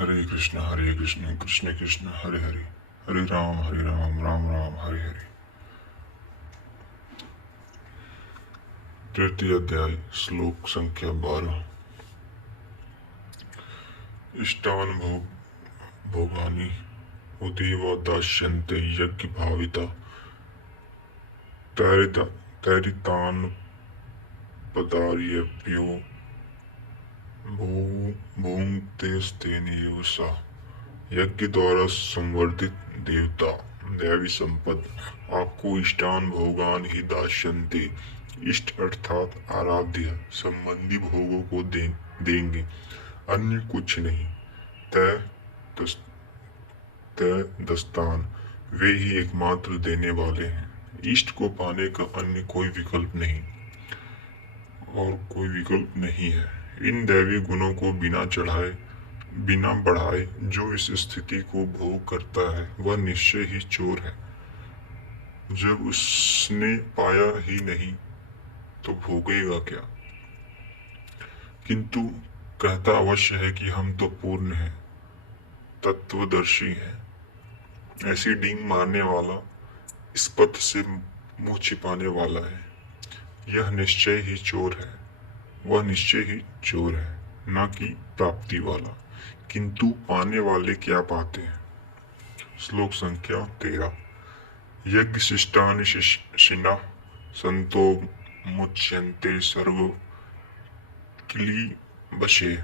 हरे कृष्ण कृष्ण कृष्ण हरे हरे, हरे राम राम राम हरे हरे। तृतीय अध्याय श्लोक संख्या 12। इष्टान भोगानि उतीव दास्यन्ते यज्ञ भाविता तैरितान पदार्यप्यो भूंगतेस्तेनेव सा। यज्ञ द्वारा संवर्धित देवता दैवी संपद आपको इष्टान भोगान ही दास्यन्ते, इष्ट अर्थात आराध्य संबंधी भोगों को देंगे, अन्य कुछ नहीं। तय दस, तय दस्तान वे ही एकमात्र देने वाले हैं। इष्ट को पाने का अन्य कोई विकल्प नहीं और कोई विकल्प नहीं है। इन दैवी गुणों को बिना बढ़ाए जो इस स्थिति को भोग करता है वह निश्चय ही चोर है। जब उसने पाया ही नहीं तो भोगेगा क्या। किंतु कहता अवश्य है कि हम तो पूर्ण हैं, तत्वदर्शी हैं। ऐसी डींग मारने वाला इस पथ से मुंह छिपाने वाला है। यह निश्चय ही चोर है, वह निश्चय ही चोर है, न कि प्राप्ति वाला। किंतु पाने वाले क्या पाते हैं। श्लोक संख्या 13। यज्ञ शिष्टानि शिना संतो मुच्यन्ते सर्व क्लीबशे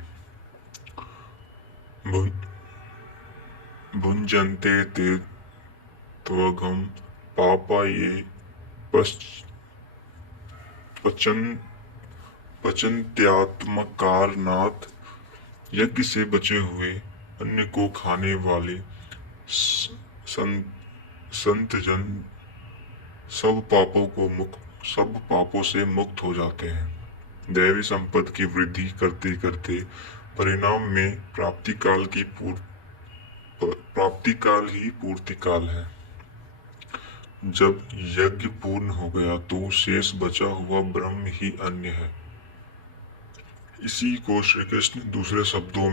भुंजन्ते ते त्वगम पापा ये पचन पचन्त्यात्मकारणात्। यज्ञ से बचे हुए अन्न को खाने वाले संत जन सब पापों से मुक्त हो जाते हैं। दैवी संपत्ति की वृद्धि करते करते परिणाम में प्राप्ति काल ही पूर्ति काल है। जब यज्ञ पूर्ण हो गया तो शेष बचा हुआ ब्रह्म ही अन्य है। इसी को श्री कृष्ण दूसरे शब्दों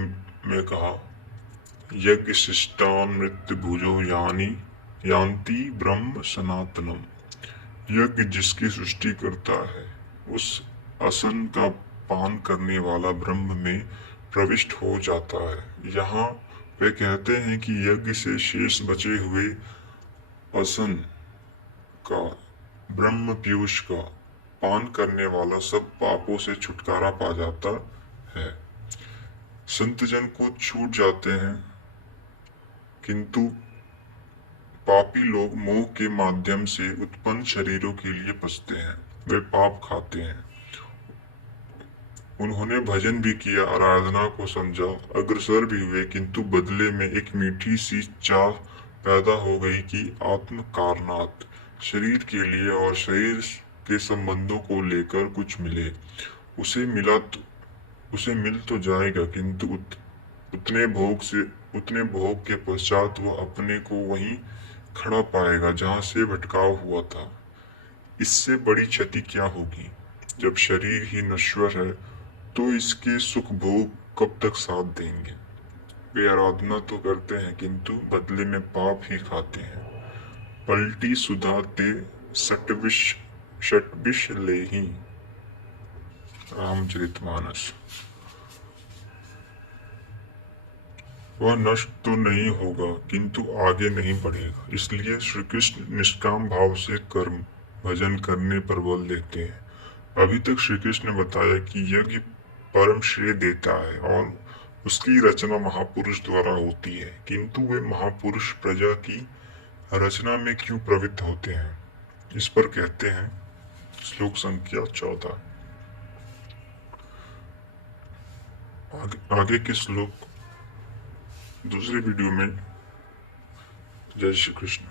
में कहा, यज्ञ शिष्टान मृत्यु भुजो यान्ति ब्रह्म सनातनम। यज्ञ जिसकी सृष्टि करता है उस असन का पान करने वाला ब्रह्म में प्रविष्ट हो जाता है। यहाँ वे कहते हैं कि यज्ञ से शेष बचे हुए असन का, ब्रह्म पीयूष का पान करने वाला सब पापों से छुटकारा पा जाता है। संतजन को छूट जाते हैं, किंतु पापी लोग मोह के माध्यम से उत्पन्न शरीरों के लिए पसते हैं। वे पाप खाते हैं। उन्होंने भजन भी किया, आराधना को समझा, अग्रसर भी हुए, किंतु बदले में एक मीठी सी चाह पैदा हो गई कि आत्म कारणात शरीर के लिए और शरीर के संबंधों को लेकर कुछ मिले। उसे मिल तो जाएगा, किंतु उतने भोग के पश्चात वह अपने को वहीं खड़ा पाएगा जहां से भटकाव हुआ था। इससे बड़ी क्षति क्या होगी। जब शरीर ही नश्वर है तो इसके सुख भोग कब तक साथ देंगे। वे आराधना तो करते हैं किंतु बदले में पाप ही खाते हैं। पलटी सुधाते षटविश ले ही। रामचरितमानस। वह नष्ट तो नहीं होगा किंतु आगे नहीं बढ़ेगा। इसलिए श्री कृष्ण निष्काम भाव से कर्म भजन करने पर बल देते हैं। अभी तक श्री कृष्ण ने बताया कि यज्ञ परम श्रेय देता है और उसकी रचना महापुरुष द्वारा होती है, किंतु वे महापुरुष प्रजा की रचना में क्यों प्रवृत्त होते हैं, इस पर कहते हैं। श्लोक संख्या 14। आगे के श्लोक दूसरे वीडियो में। जय श्री कृष्ण।